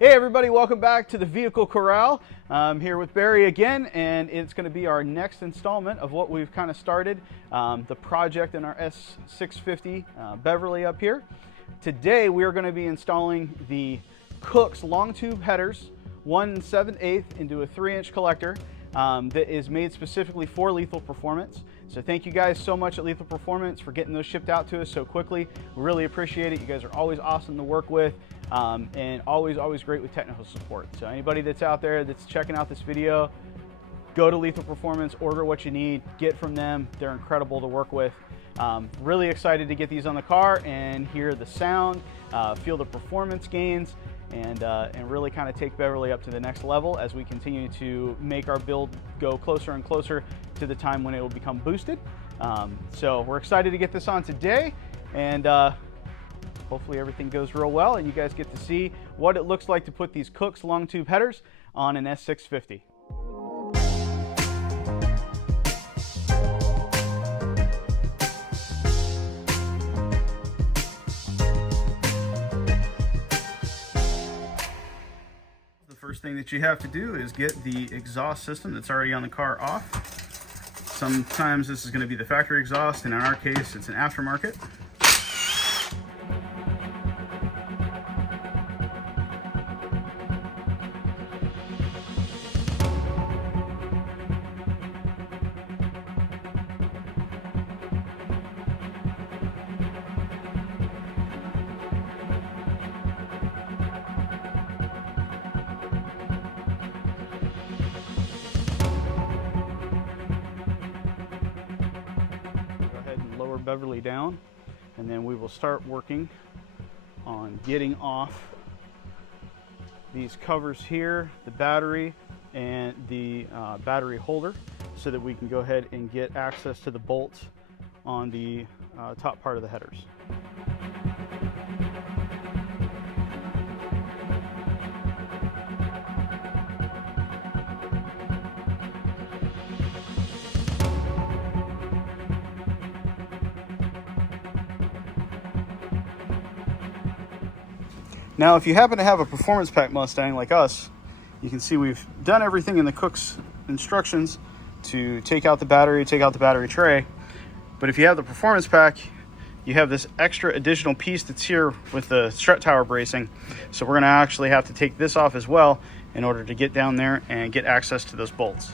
Hey everybody, welcome back to the Vehicle Corral. I'm here with Barry again, and it's going to be our next installment of what we've kind of started, the project in our S650 Beverly up here. Today we are going to be installing the Kooks long tube headers, 1 7/8 into a 3-inch collector that is made specifically for Lethal Performance. So thank you guys so much at Lethal Performance for getting those shipped out to us so quickly. We really appreciate it. You guys are always awesome to work with. And always great with technical support. So anybody that's out there that's checking out this video, go to Lethal Performance, order what you need, get from them. They're incredible to work with. Really excited to get these on the car and hear the sound, feel the performance gains, and really kind of take Beverly up to the next level as we continue to make our build go closer and closer to the time when it will become boosted. So we're excited to get this on today, and hopefully everything goes real well and you guys get to see what it looks like to put these Kooks long tube headers on an S650. The first thing that you have to do is get the exhaust system that's already on the car off. Sometimes this is going to be the factory exhaust, and in our case it's an aftermarket. Lower Beverly down, and then we will start working on getting off these covers here, the battery and the battery holder, so that we can go ahead and get access to the bolts on the top part of the headers. Now, if you happen to have a Performance Pack Mustang like us, you can see we've done everything in the Kooks instructions to take out the battery tray. But if you have the Performance Pack, you have this extra additional piece that's here with the strut tower bracing. So we're going to actually have to take this off as well in order to get down there and get access to those bolts.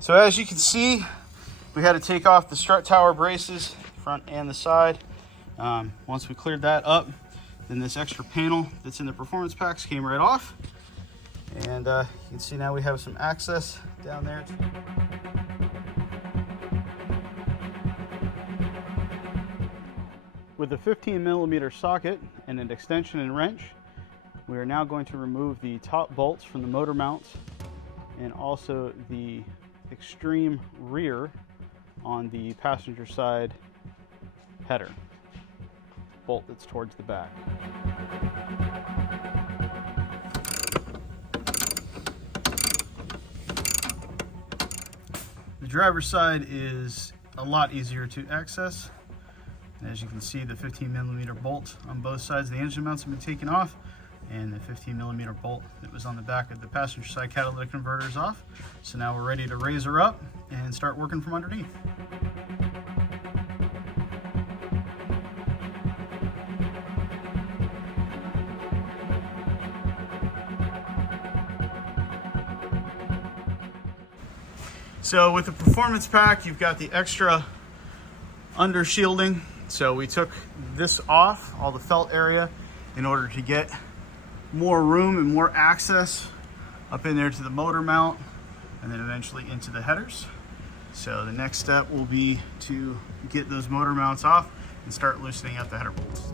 So as you can see, we had to take off the strut tower braces, front and the side. Once we cleared that up, then this extra panel that's in the Performance Packs came right off. And you can see now we have some access down there. With a 15mm socket and an extension and wrench, we are now going to remove the top bolts from the motor mounts and also the extreme rear on the passenger side header bolt that's towards the back. The driver's side is a lot easier to access. As you can see, the 15mm bolt on both sides of the engine mounts have been taken off, and the 15mm bolt that was on the back of the passenger side catalytic converter is off. So now we're ready to raise her up and start working from underneath. So with the Performance Pack, you've got the extra under shielding. So we took this off, all the felt area, in order to get more room and more access up in there to the motor mount, and then eventually into the headers. So the next step will be to get those motor mounts off and start loosening up the header bolts.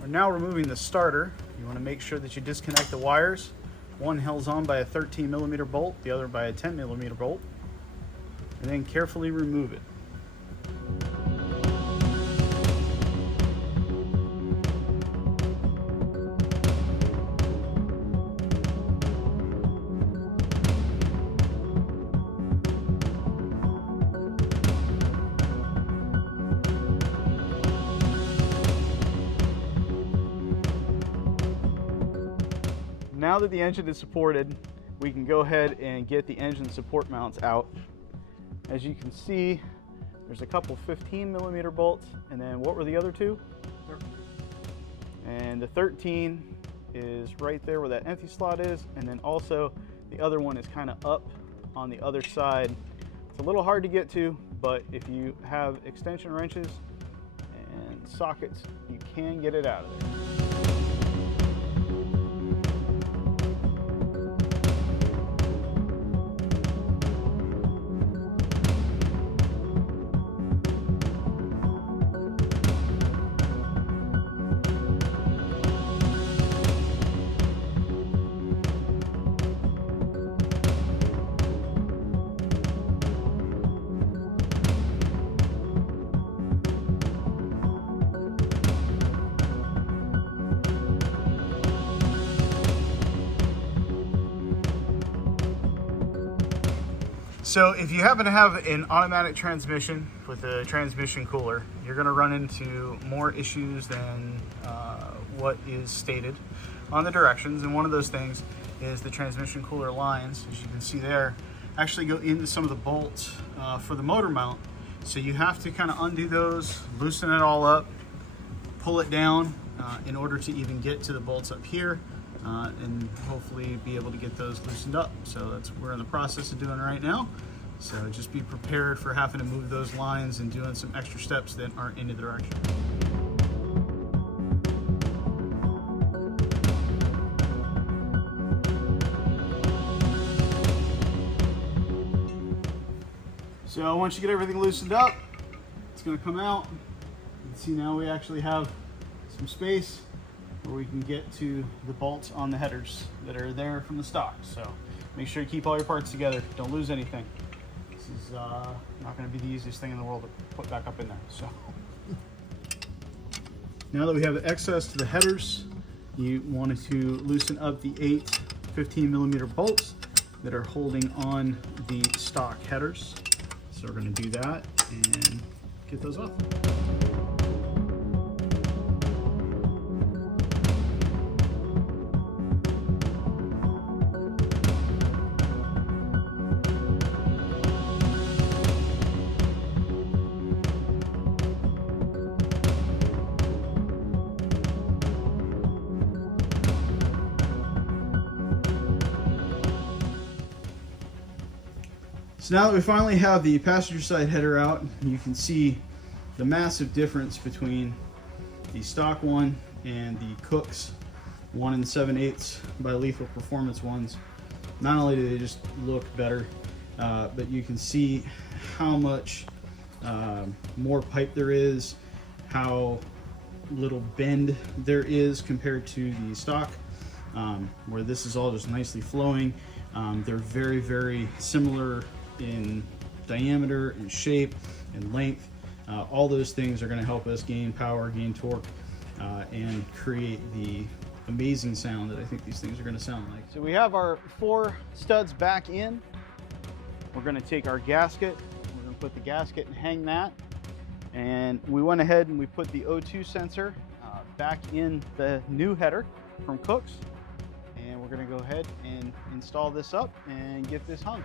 We're now removing the starter. You want to make sure that you disconnect the wires. One held on by a 13mm bolt, the other by a 10mm bolt, and then carefully remove it. Now that the engine is supported, we can go ahead and get the engine support mounts out. As you can see, there's a couple 15mm bolts, and then what were the other two? 13. And the 13 is right there where that empty slot is, and then also the other one is kind of up on the other side. It's a little hard to get to, but if you have extension wrenches and sockets, you can get it out of there. So if you happen to have an automatic transmission with a transmission cooler, you're going to run into more issues than what is stated on the directions. And one of those things is the transmission cooler lines, as you can see there, actually go into some of the bolts for the motor mount. So you have to kind of undo those, loosen it all up, pull it down in order to even get to the bolts up here. And hopefully be able to get those loosened up. So that's what we're in the process of doing right now. So just be prepared for having to move those lines and doing some extra steps that aren't in the direction. So once you get everything loosened up, it's going to come out. You can see now we actually have some space where we can get to the bolts on the headers that are there from the stock. So make sure you keep all your parts together. Don't lose anything. This is not going to be the easiest thing in the world to put back up in there. So now that we have access to the headers, you wanted to loosen up the 8 15mm bolts that are holding on the stock headers. So we're going to do that and get those off. So now that we finally have the passenger side header out, you can see the massive difference between the stock one and the Kooks 1 7/8 by Lethal Performance ones. Not only do they just look better, but you can see how much more pipe there is, how little bend there is compared to the stock, where this is all just nicely flowing. They're very, very similar in diameter and shape and length. All those things are going to help us gain power, gain torque, and create the amazing sound that I think these things are going to sound like. So we have our 4 studs back in. We're going to take our gasket, we're going to put the gasket and hang that, and we went ahead and we put the O2 sensor back in the new header from Kooks, and we're going to go ahead and install this up and get this hung.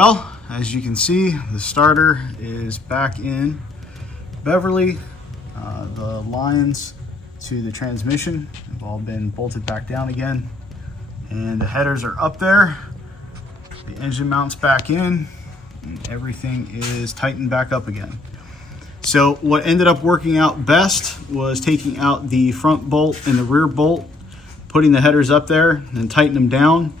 Well, as you can see, the starter is back in Beverly. The lines to the transmission have all been bolted back down again, and the headers are up there. The engine mounts back in, and everything is tightened back up again. So what ended up working out best was taking out the front bolt and the rear bolt, putting the headers up there and tighten them down,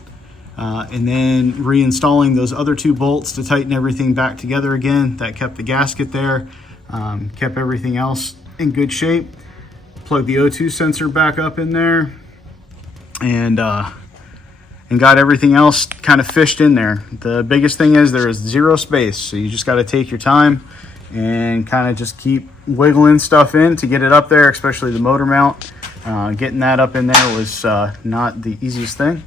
and then reinstalling those other two bolts to tighten everything back together again. That kept the gasket there, kept everything else in good shape. Plug the O2 sensor back up in there, and got everything else kind of fished in there. The biggest thing is there is zero space, so you just got to take your time and kind of just keep wiggling stuff in to get it up there, especially the motor mount. Getting that up in there was not the easiest thing,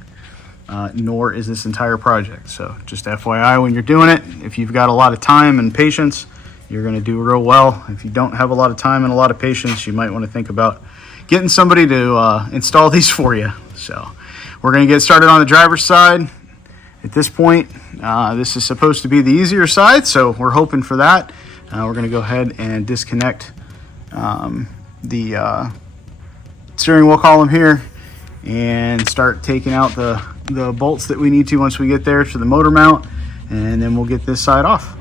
nor is this entire project. So just FYI, when you're doing it, if you've got a lot of time and patience, you're going to do real well. If you don't have a lot of time and a lot of patience, you might want to think about getting somebody to install these for you. So we're going to get started on the driver's side. At this point, this is supposed to be the easier side, so we're hoping for that. We're going to go ahead and disconnect the steering wheel column here and start taking out the bolts that we need to once we get there to the motor mount, and then we'll get this side off.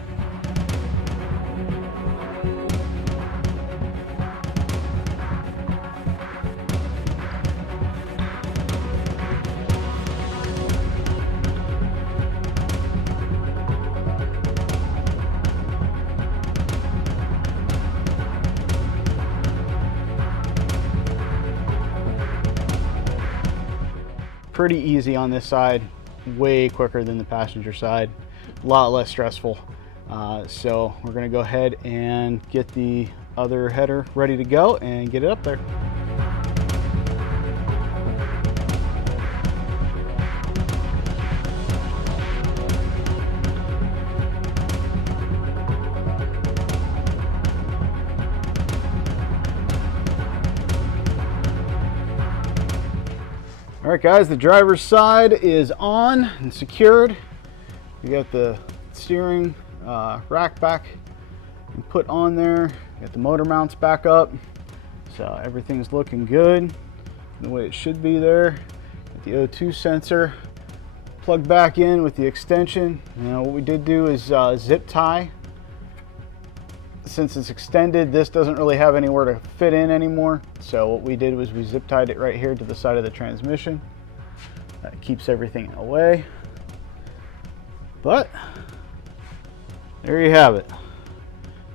Pretty easy on this side, way quicker than the passenger side, a lot less stressful. So we're going to go ahead and get the other header ready to go and get it up there. All right, guys, the driver's side is on and secured. We got the steering rack back and put on there. Got the motor mounts back up. So everything's looking good the way it should be there. Got the O2 sensor plugged back in with the extension. Now what we did do is zip tie. Since it's extended, this doesn't really have anywhere to fit in anymore. So what we did was we zip tied it right here to the side of the transmission. That keeps everything away. But there you have it.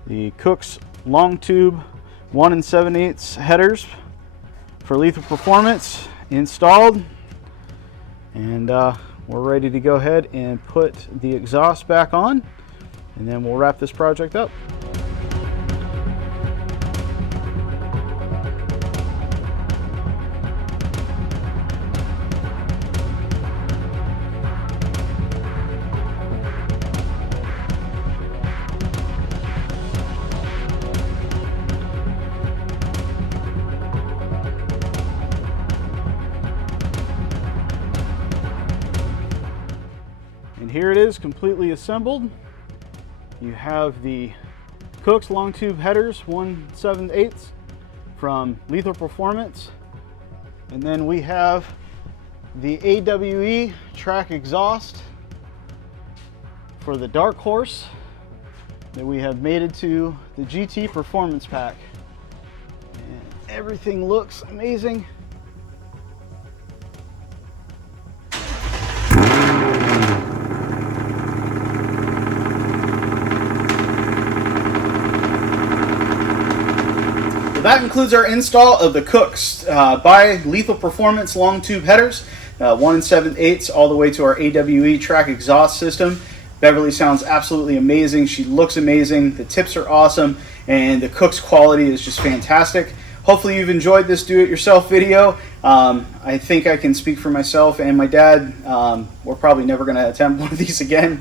The Kooks long tube 1 7/8 headers for lethal performance installed. And we're ready to go ahead and put the exhaust back on, and then we'll wrap this project up. And here it is, completely assembled. You have the Kooks long tube headers 1 7/8 from Lethal Performance, and then we have the AWE track exhaust for the Dark Horse that we have mated to the GT Performance Pack, and everything looks amazing. That concludes our install of the Kooks by Lethal Performance long tube headers, 1 7/8 all the way to our AWE track exhaust system. Beverly sounds absolutely amazing. She looks amazing. The tips are awesome, and the Kooks quality is just fantastic. Hopefully you've enjoyed this do-it-yourself video. I think I can speak for myself and my dad. We're probably never going to attempt one of these again.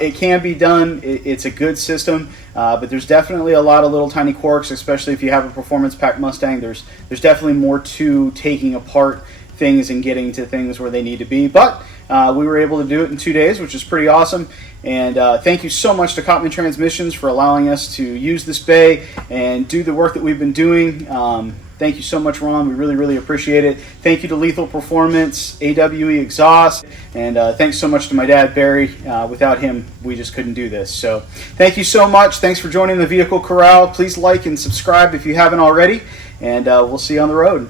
It can be done. It's a good system, but there's definitely a lot of little tiny quirks, especially if you have a Performance Pack Mustang. There's definitely more to taking apart things and getting to things where they need to be. But we were able to do it in 2 days, which is pretty awesome. And thank you so much to Copman Transmissions for allowing us to use this bay and do the work that we've been doing. Thank you so much, Ron. We really appreciate it. Thank you to Lethal Performance, AWE Exhaust, and thanks so much to my dad, Barry. Without him, we just couldn't do this. So thank you so much. Thanks for joining the Vehicle Corral. Please like and subscribe if you haven't already, and we'll see you on the road.